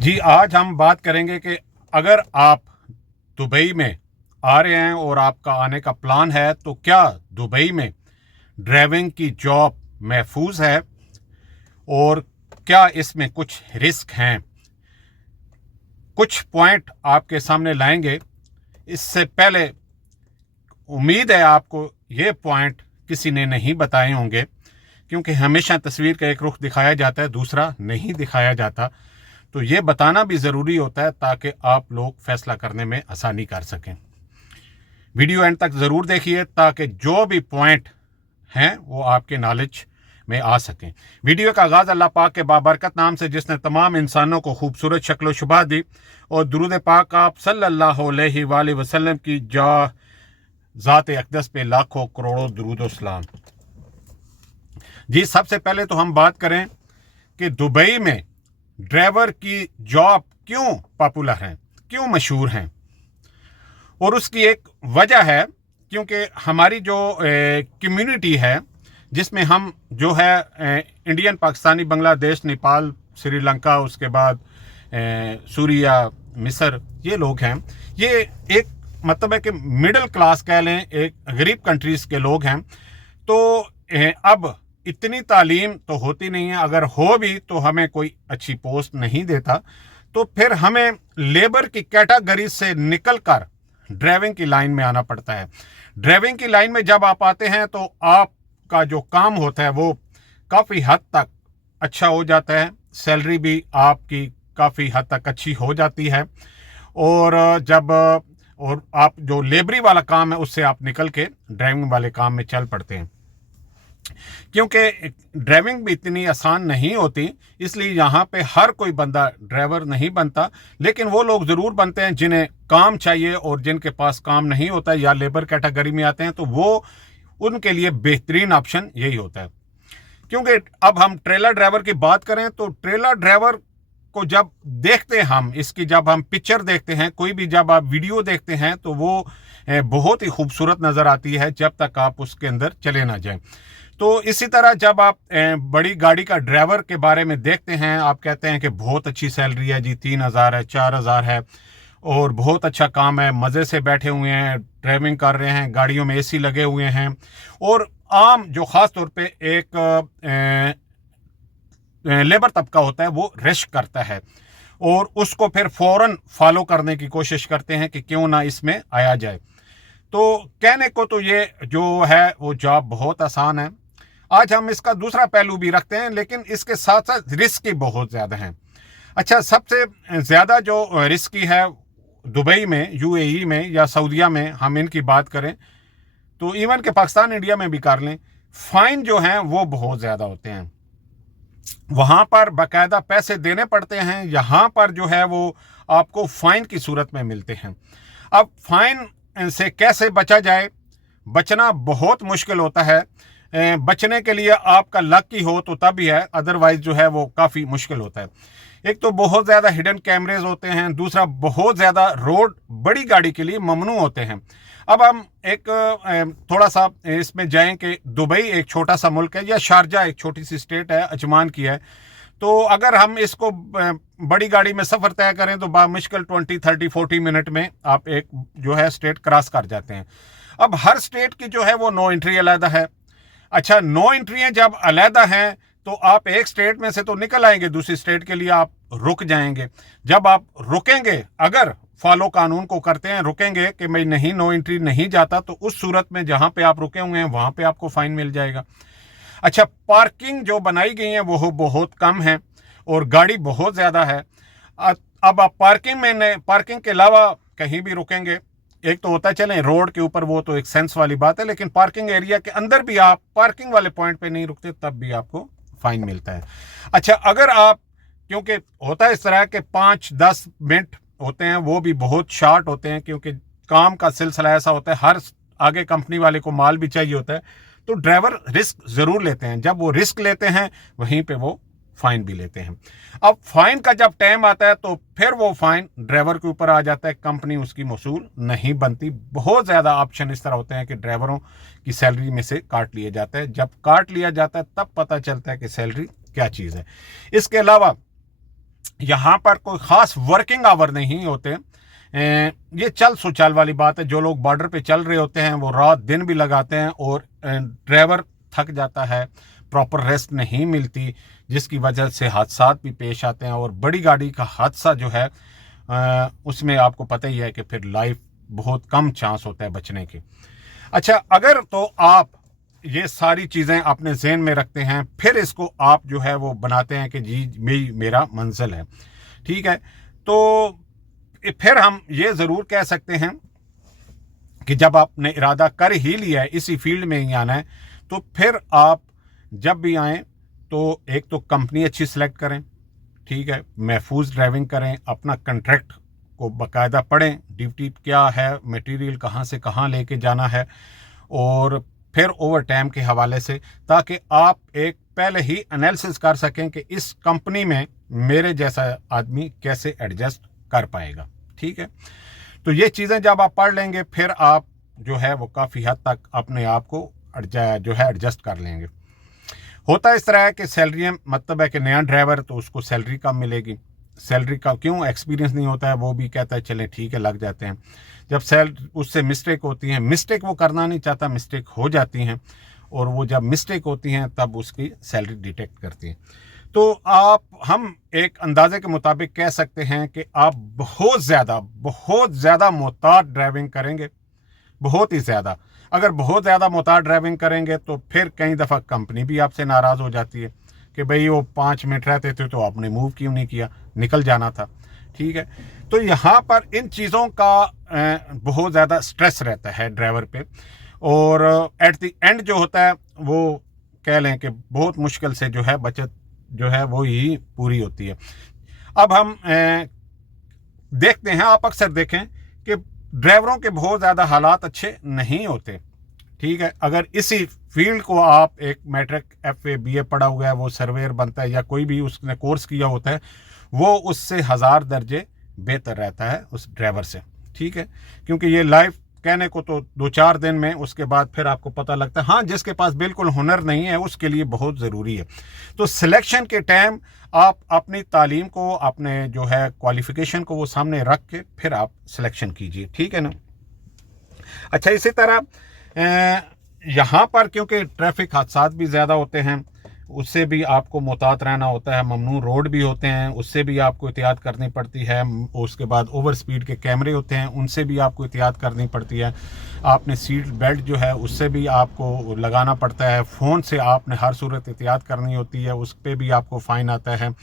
जी, आज हम बात करेंगे कि अगर आप दुबई में आ रहे हैं और आपका आने का प्लान है, तो क्या दुबई में ड्राइविंग की जॉब महफूज है और क्या इसमें कुछ रिस्क हैं। कुछ पॉइंट आपके सामने लाएंगे। इससे पहले उम्मीद है आपको ये पॉइंट किसी ने नहीं बताए होंगे, क्योंकि हमेशा तस्वीर का एक रुख दिखाया जाता है, दूसरा नहीं दिखाया जाता। तो ये बताना भी ज़रूरी होता है ताकि आप लोग फैसला करने में आसानी कर सकें। वीडियो एंड तक ज़रूर देखिए ताकि जो भी पॉइंट हैं वो आपके नॉलेज में आ सकें। वीडियो का आगाज़ अल्लाह पाक के बाबरकत नाम से, जिसने तमाम इंसानों को खूबसूरत शक्ल शुबा दी, और दुरूद पाक आप सल्लल्लाहु अलैहि वसल्लम की ज़ात अक़दस पे लाखों करोड़ों दुरूद व सलाम। जी, सबसे पहले तो हम बात करें कि दुबई में ड्राइवर की जॉब क्यों पॉपुलर हैं, क्यों मशहूर हैं। और उसकी एक वजह है, क्योंकि हमारी जो कम्युनिटी है, जिसमें हम जो है इंडियन, पाकिस्तानी, बांग्लादेश, नेपाल, श्रीलंका, उसके बाद सूरिया, मिस्र, ये लोग हैं। ये एक मतलब है कि मिडिल क्लास कह लें, एक गरीब कंट्रीज़ के लोग हैं। तो अब इतनी तालीम तो होती नहीं है, अगर हो भी तो हमें कोई अच्छी पोस्ट नहीं देता। तो फिर हमें लेबर की कैटेगरी से निकलकर ड्राइविंग की लाइन में आना पड़ता है। ड्राइविंग की लाइन में जब आप आते हैं तो आपका जो काम होता है वो काफ़ी हद तक अच्छा हो जाता है, सैलरी भी आपकी काफ़ी हद तक अच्छी हो जाती है। और आप जो लेबरी वाला काम है उससे आप निकल के ड्राइविंग वाले काम में चल पड़ते हैं। क्योंकि ड्राइविंग भी इतनी आसान नहीं होती, इसलिए यहाँ पे हर कोई बंदा ड्राइवर नहीं बनता, लेकिन वो लोग ज़रूर बनते हैं जिन्हें काम चाहिए, और जिनके पास काम नहीं होता या लेबर कैटेगरी में आते हैं तो वो उनके लिए बेहतरीन ऑप्शन यही होता है। क्योंकि अब हम ट्रेलर ड्राइवर की बात करें तो ट्रेलर ड्राइवर को जब देखते हैं हम, इसकी जब हम पिक्चर देखते हैं, कोई भी जब आप वीडियो देखते हैं तो वो बहुत ही खूबसूरत नज़र आती है जब तक आप उसके अंदर चले ना जाएं। तो इसी तरह जब आप बड़ी गाड़ी का ड्राइवर के बारे में देखते हैं, आप कहते हैं कि बहुत अच्छी सैलरी है जी, 3,000 है, 4,000 है, और बहुत अच्छा काम है, मज़े से बैठे हुए हैं, ड्राइविंग कर रहे हैं, गाड़ियों में एसी लगे हुए हैं। और आम जो ख़ास तौर पे एक लेबर तबका होता है वो रश करता है, और उसको फिर फ़ौरन फॉलो करने की कोशिश करते हैं कि क्यों ना इसमें आया जाए। तो कहने को तो ये जो है वो जॉब बहुत आसान है। आज हम इसका दूसरा पहलू भी रखते हैं, लेकिन इसके साथ साथ रिस्क भी बहुत ज़्यादा हैं। अच्छा, सबसे ज़्यादा जो रिस्की है दुबई में, यूएई में या सऊदीया में, हम इनकी बात करें तो इवन के पाकिस्तान, इंडिया में भी कर लें, फ़ाइन जो हैं वो बहुत ज़्यादा होते हैं। वहाँ पर बाकायदा पैसे देने पड़ते हैं, यहाँ पर जो है वो आपको फ़ाइन की सूरत में मिलते हैं। अब फ़ाइन से कैसे बचा जाए? बचना बहुत मुश्किल होता है। बचने के लिए आपका लकी हो तो तब ही है, अदरवाइज़ जो है वो काफ़ी मुश्किल होता है। एक तो बहुत ज़्यादा हिडन कैमरेज होते हैं, दूसरा बहुत ज़्यादा रोड बड़ी गाड़ी के लिए ममनू होते हैं। अब हम एक थोड़ा सा इसमें जाएं कि दुबई एक छोटा सा मुल्क है, या शारजा एक छोटी सी स्टेट है, अजमान की है। तो अगर हम इसको बड़ी गाड़ी में सफ़र तय करें तो बामुश्किल 20, 30, 40 मिनट में आप एक जो है स्टेट क्रॉस कर जाते हैं। अब हर स्टेट की जो है वो नो एंट्री अलहदा है। अच्छा, नो एंट्रियाँ जब अलहदा हैं तो आप एक स्टेट में से तो निकल आएंगे, दूसरी स्टेट के लिए आप रुक जाएंगे। जब आप रुकेंगे, अगर फॉलो कानून को करते हैं, रुकेंगे कि मैं नहीं, नो एंट्री नहीं जाता, तो उस सूरत में जहाँ पे आप रुके हुए हैं वहाँ पे आपको फ़ाइन मिल जाएगा। अच्छा, पार्किंग जो बनाई गई है वो बहुत कम है और गाड़ी बहुत ज़्यादा है। अब आप पार्किंग के अलावा कहीं भी रुकेंगे, एक तो होता है चलें रोड के ऊपर, वो तो एक सेंस वाली बात है, लेकिन पार्किंग एरिया के अंदर भी आप पार्किंग वाले पॉइंट पे नहीं रुकते तब भी आपको फ़ाइन मिलता है। अच्छा, अगर आप, क्योंकि होता है इस तरह के 5-10 मिनट होते हैं, वो भी बहुत शार्ट होते हैं, क्योंकि काम का सिलसिला ऐसा होता है, हर आगे कंपनी वाले को माल भी चाहिए होता है, तो ड्राइवर रिस्क ज़रूर लेते हैं। जब वो रिस्क लेते हैं वहीं पे वो फ़ाइन भी लेते हैं। अब फ़ाइन का जब टाइम आता है तो फिर वो फ़ाइन ड्राइवर के ऊपर आ जाता है, कंपनी उसकी मौसूल नहीं बनती। बहुत ज़्यादा ऑप्शन इस तरह होते हैं कि ड्राइवरों की सैलरी में से काट लिया जाता है। जब काट लिया जाता है तब पता चलता है कि सैलरी क्या चीज़ है। इसके अलावा यहाँ पर कोई ख़ास वर्किंग आवर नहीं होते। ये चल सुचल वाली बात है। जो लोग बॉर्डर पे चल रहे होते हैं वो रात दिन भी लगाते हैं और ड्राइवर थक जाता है, प्रॉपर रेस्ट नहीं मिलती, जिसकी वजह से हादसात भी पेश आते हैं। और बड़ी गाड़ी का हादसा जो है उसमें आपको पता ही है कि फिर लाइफ बहुत कम चांस होता है बचने के। अच्छा, अगर तो आप ये सारी चीज़ें अपने ज़हन में रखते हैं, फिर इसको आप जो है वो बनाते हैं कि जी मेरा मंजिल है, ठीक है, तो फिर हम ये ज़रूर कह सकते हैं कि जब आपने इरादा कर ही लिया है इसी फील्ड में ही आना है, तो फिर आप जब भी आएँ तो एक तो कंपनी अच्छी सेलेक्ट करें, ठीक है, महफूज ड्राइविंग करें, अपना कंट्रैक्ट को बाकायदा पढ़ें, ड्यूटी क्या है, मटेरियल कहाँ से कहाँ लेके जाना है, और फिर ओवर टाइम के हवाले से, ताकि आप एक पहले ही एनालिसिस कर सकें कि इस कंपनी में मेरे जैसा आदमी कैसे एडजस्ट कर पाएगा, ठीक है। तो ये चीज़ें जब आप पढ़ लेंगे फिर आप जो है वो काफ़ी हद तक अपने आप को जो है एडजस्ट कर लेंगे। होता इस तरह है कि सैलरी, मतलब है कि नया ड्राइवर तो उसको सैलरी कम मिलेगी। सैलरी का क्यों, एक्सपीरियंस नहीं होता है, वो भी कहता है चलें ठीक है लग जाते हैं। जब उससे मिस्टेक होती है, मिस्टेक वो करना नहीं चाहता, मिस्टेक हो जाती हैं, और वो जब मिस्टेक होती हैं तब उसकी सैलरी डिटेक्ट करती है। तो हम एक अंदाजे के मुताबिक कह सकते हैं कि आप बहुत ज़्यादा मोहतात ड्राइविंग करेंगे, बहुत ही ज़्यादा। अगर बहुत ज़्यादा मोहतात ड्राइविंग करेंगे तो फिर कई दफ़ा कंपनी भी आपसे नाराज़ हो जाती है कि भाई वो 5 मिनट रहते थे तो आपने मूव क्यों नहीं किया, निकल जाना था, ठीक है। तो यहाँ पर इन चीज़ों का बहुत ज़्यादा स्ट्रेस रहता है ड्राइवर पे, और एट द एंड जो होता है वो कह लें कि बहुत मुश्किल से जो है बचत जो है वो ही पूरी होती है। अब हम देखते हैं, आप अक्सर देखें कि ड्राइवरों के बहुत ज़्यादा हालात अच्छे नहीं होते, ठीक है। अगर इसी फील्ड को आप एक मैट्रिक FA BA पढ़ा हुआ है, वो सर्वेयर बनता है, या कोई भी उसने कोर्स किया होता है, वो उससे 1000 दर्जे बेहतर रहता है उस ड्राइवर से, ठीक है। क्योंकि ये लाइफ कहने को तो 2-4 दिन में, उसके बाद फिर आपको पता लगता है। हाँ, जिसके पास बिल्कुल हुनर नहीं है उसके लिए बहुत ज़रूरी है। तो सिलेक्शन के टाइम आप अपनी तालीम को, अपने जो है क्वालिफिकेशन को वो सामने रख के फिर आप सिलेक्शन कीजिए, ठीक है ना। अच्छा, इसी तरह यहाँ पर क्योंकि ट्रैफिक हादसात भी ज़्यादा होते हैं, उससे भी आपको मुहतात रहना होता है। ममनू रोड भी होते हैं, उससे भी आपको एहतियात करनी पड़ती है। उसके बाद ओवर स्पीड के कैमरे होते हैं, उनसे भी आपको एहतियात करनी पड़ती है। आपने सीट बेल्ट जो है उससे भी आपको लगाना पड़ता है। फ़ोन से आपने हर सूरत एहतियात करनी होती है, उस पर भी आपको फ़ाइन आता है।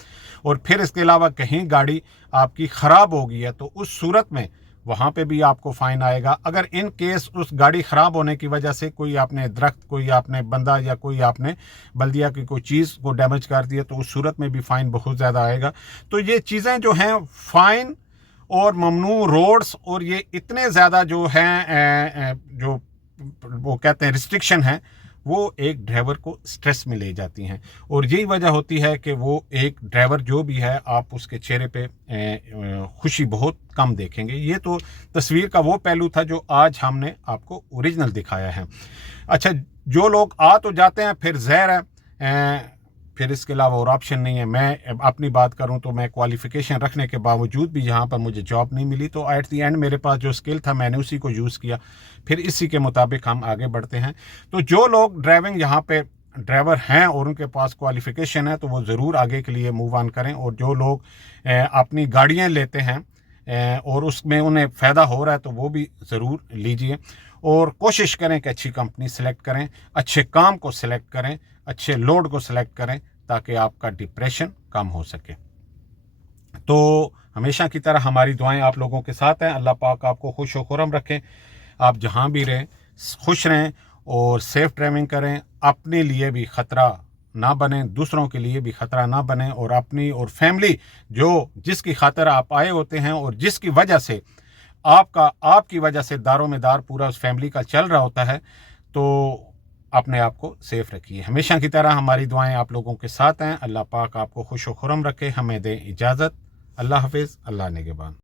और फिर इसके अलावा कहीं गाड़ी आपकी ख़राब हो गई है तो उस सूरत में वहाँ पे भी आपको फ़ाइन आएगा। अगर इन केस उस गाड़ी ख़राब होने की वजह से कोई आपने दरख्त, कोई आपने बंदा, या कोई आपने बल्दिया की कोई चीज़ को डैमेज कर दिया, तो उस सूरत में भी फ़ाइन बहुत ज़्यादा आएगा। तो ये चीज़ें जो हैं, फ़ाइन और ममनू रोड्स, और ये इतने ज़्यादा जो हैं जो वो कहते हैं रिस्ट्रिक्शन है, वो एक ड्राइवर को स्ट्रेस में ले जाती हैं। और यही वजह होती है कि वो एक ड्राइवर जो भी है, आप उसके चेहरे पे खुशी बहुत कम देखेंगे। ये तो तस्वीर का वो पहलू था जो आज हमने आपको ओरिजिनल दिखाया है। अच्छा, जो लोग आ तो जाते हैं फिर ज़हर है, फिर इसके अलावा और ऑप्शन नहीं है। मैं अपनी बात करूं तो मैं क्वालिफ़िकेशन रखने के बावजूद भी यहाँ पर मुझे जॉब नहीं मिली, तो एट दी एंड मेरे पास जो स्किल था मैंने उसी को यूज़ किया, फिर इसी के मुताबिक हम आगे बढ़ते हैं। तो जो लोग ड्राइविंग यहाँ पे ड्राइवर हैं और उनके पास क्वालिफ़िकेशन है, तो वो ज़रूर आगे के लिए मूव ऑन करें। और जो लोग अपनी गाड़ियाँ लेते हैं और उसमें उन्हें फ़ायदा हो रहा है, तो वो भी ज़रूर लीजिए। और कोशिश करें कि अच्छी कंपनी सेलेक्ट करें, अच्छे काम को सिलेक्ट करें, अच्छे लोड को सिलेक्ट करें, ताकि आपका डिप्रेशन कम हो सके। तो हमेशा की तरह हमारी दुआएं आप लोगों के साथ हैं। अल्लाह पाक आपको खुश व खुरम रखें, आप जहां भी रहें खुश रहें और सेफ ड्राइविंग करें। अपने लिए भी ख़तरा ना बने, दूसरों के लिए भी ख़तरा ना बने, और अपनी और फैमिली जिसकी खातिर आप आए होते हैं और जिसकी वजह से आपकी वजह से दारों में दार पूरा उस फैमिली का चल रहा होता है, तो अपने आप को सेफ रखिए। हमेशा की तरह हमारी दुआएं आप लोगों के साथ हैं। अल्लाह पाक आपको खुश व खुरम रखे। हमें दे इजाज़त। अल्लाह हाफिज़। अल्लाह निगहबान।